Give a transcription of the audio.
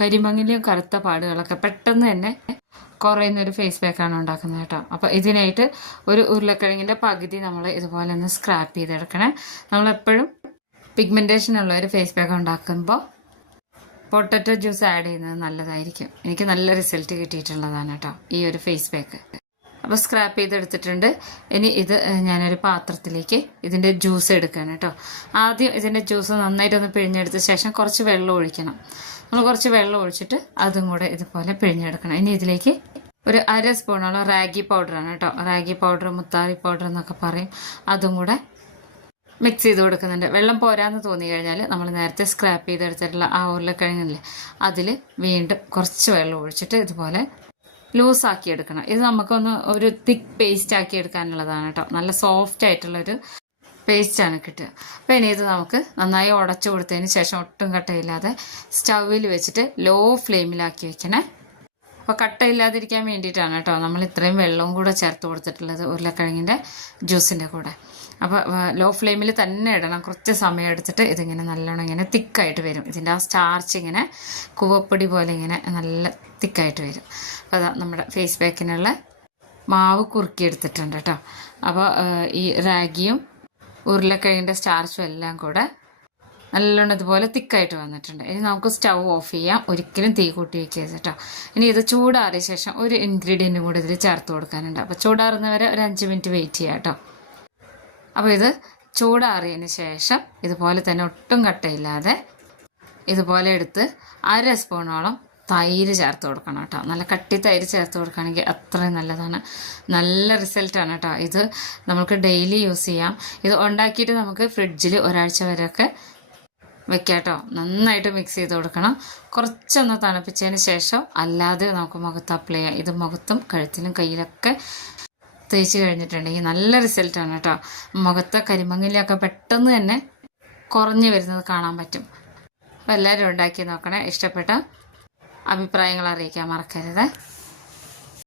കരിമങ്ങിലും കറുത്ത പാടുകളൊക്കെ പെട്ടെന്ന് തന്നെ കുറയുന്നൊരു ഫേസ് പാക്കാണ് ഉണ്ടാക്കുന്നത് കേട്ടോ. അപ്പോൾ ഇതിനായിട്ട് ഒരു ഉരുളക്കിഴങ്ങിൻ്റെ പകുതി നമ്മൾ ഇതുപോലെ ഒന്ന് സ്ക്രാപ്പ് ചെയ്തെടുക്കണേ. നമ്മളെപ്പോഴും പിഗ്മെൻറ്റേഷൻ ഉള്ള ഒരു ഫേസ് പാക്ക് ഉണ്ടാക്കുമ്പോൾ പൊട്ടറ്റോ ജ്യൂസ് ആഡ് ചെയ്യുന്നത് നല്ലതായിരിക്കും. എനിക്ക് നല്ല റിസൾട്ട് കിട്ടിയിട്ടുള്ളതാണ് കേട്ടോ ഈ ഒരു ഫേസ് പാക്ക്. അപ്പോൾ സ്ക്രാപ്പ് ചെയ്തെടുത്തിട്ടുണ്ട്. ഇനി ഇത് ഞാനൊരു പാത്രത്തിലേക്ക് ഇതിൻ്റെ ജ്യൂസ് എടുക്കുകയാണ് കേട്ടോ. ആദ്യം ഇതിൻ്റെ ജ്യൂസ് നന്നായിട്ടൊന്ന് പിഴിഞ്ഞെടുത്ത ശേഷം കുറച്ച് വെള്ളം ഒഴിക്കണം. നമ്മൾ കുറച്ച് വെള്ളം ഒഴിച്ചിട്ട് അതും കൂടെ ഇതുപോലെ പിഴിഞ്ഞെടുക്കണം. ഇനി ഇതിലേക്ക് ഒരു 1/2 സ്പൂണോളം റാഗി പൗഡറാണ് കേട്ടോ. റാഗി പൗഡർ, മുത്താറി പൗഡർ എന്നൊക്കെ പറയും. അതും കൂടെ മിക്സ് ചെയ്ത് കൊടുക്കുന്നുണ്ട്. വെള്ളം പോരാന്ന് തോന്നി കഴിഞ്ഞാൽ നമ്മൾ നേരത്തെ സ്ക്രാപ്പ് ചെയ്തെടുത്തിട്ടുള്ള ആ ഉരുളക്കിഴങ്ങില്ലേ അതിൽ വീണ്ടും കുറച്ച് വെള്ളം ഒഴിച്ചിട്ട് ഇതുപോലെ ലൂസാക്കി എടുക്കണം. ഇത് നമുക്കൊന്ന് ഒരു തിക്ക് പേസ്റ്റ് ആക്കി എടുക്കാനുള്ളതാണ് കേട്ടോ. നല്ല സോഫ്റ്റ് ആയിട്ടുള്ളൊരു പേസ്റ്റാണ് കിട്ടുക. അപ്പോൾ ഇനി ഇത് നമുക്ക് നന്നായി ഉടച്ചു കൊടുത്തതിന് ശേഷം ഒട്ടും കട്ടയില്ലാതെ സ്റ്റൗവിൽ വെച്ചിട്ട് ലോ ഫ്ലെയിമിലാക്കി വെക്കണേ. അപ്പോൾ കട്ടയില്ലാതിരിക്കാൻ വേണ്ടിയിട്ടാണ് കേട്ടോ നമ്മൾ ഇത്രയും വെള്ളവും കൂടെ ചേർത്ത് കൊടുത്തിട്ടുള്ളത് ഉരുളക്കിഴങ്ങിൻ്റെ ജ്യൂസിൻ്റെ കൂടെ. അപ്പോൾ ലോ ഫ്ലെയിമിൽ തന്നെ ഇടണം. കുറച്ച് സമയം എടുത്തിട്ട് ഇതിങ്ങനെ നല്ലോണം ഇങ്ങനെ തിക്കായിട്ട് വരും. ഇതിൻ്റെ ആ സ്റ്റാർച്ച് ഇങ്ങനെ കുവപ്പൊടി പോലെ ഇങ്ങനെ നല്ല തിക്കായിട്ട് വരും. അപ്പോൾ അതാ നമ്മുടെ ഫേസ് പാക്കിനുള്ള മാവ് കുറുക്കിയെടുത്തിട്ടുണ്ട് കേട്ടോ. അപ്പോൾ ഈ റാഗിയും ഉരുളക്കിഴങ്ങിൻ്റെ സ്റ്റാർച്ചും എല്ലാം കൂടെ നല്ലോണം ഇതുപോലെ തിക്കായിട്ട് വന്നിട്ടുണ്ട്. ഇനി നമുക്ക് സ്റ്റൗ ഓഫ് ചെയ്യാം. ഒരിക്കലും തീ കൂട്ടി വയ്ക്കരുത് കേട്ടോ. ഇനി ഇത് ചൂടാറിയ ശേഷം ഒരു ഇൻഗ്രീഡിയൻറ്റും കൂടി ഇതിൽ ചേർത്ത് കൊടുക്കാനുണ്ട്. അപ്പോൾ ചൂടാറുന്നവരെ ഒരു 5 മിനിറ്റ് വെയിറ്റ് ചെയ്യാം കേട്ടോ. അപ്പോൾ ഇത് ചൂടാറിയതിന് ശേഷം ഇതുപോലെ തന്നെ ഒട്ടും കട്ടയില്ലാതെ ഇതുപോലെ എടുത്ത് 1/2 സ്പൂണോളം തൈര് ചേർത്ത് കൊടുക്കണം കേട്ടോ. നല്ല കട്ടി തൈര് ചേർത്ത് കൊടുക്കുകയാണെങ്കിൽ അത്രയും നല്ലതാണ്. നല്ല റിസൾട്ടാണ് കേട്ടോ. ഇത് നമുക്ക് ഡെയിലി യൂസ് ചെയ്യാം. ഇത് ഉണ്ടാക്കിയിട്ട് നമുക്ക് ഫ്രിഡ്ജിൽ ഒരാഴ്ച വരെയൊക്കെ വെക്കാം കേട്ടോ. നന്നായിട്ട് മിക്സ് ചെയ്ത് കൊടുക്കണം. കുറച്ചൊന്ന് തണുപ്പിച്ചതിന് ശേഷം അല്ലാതെ നമുക്ക് മുഖത്ത് അപ്ലൈ ചെയ്യാം. ഇത് മുഖത്തും കഴുത്തിലും കയ്യിലൊക്കെ തേച്ച് കഴിഞ്ഞിട്ടുണ്ടെങ്കിൽ നല്ല റിസൾട്ടാണ് കേട്ടോ. മുഖത്തെ കരിമങ്ങലൊക്കെ പെട്ടെന്ന് തന്നെ കുറഞ്ഞു വരുന്നത് കാണാൻ പറ്റും. അപ്പോൾ എല്ലാവരും ഉണ്ടാക്കി നോക്കണേ. ഇഷ്ടപ്പെട്ട അഭിപ്രായങ്ങൾ അറിയിക്കാൻ മറക്കരുത്.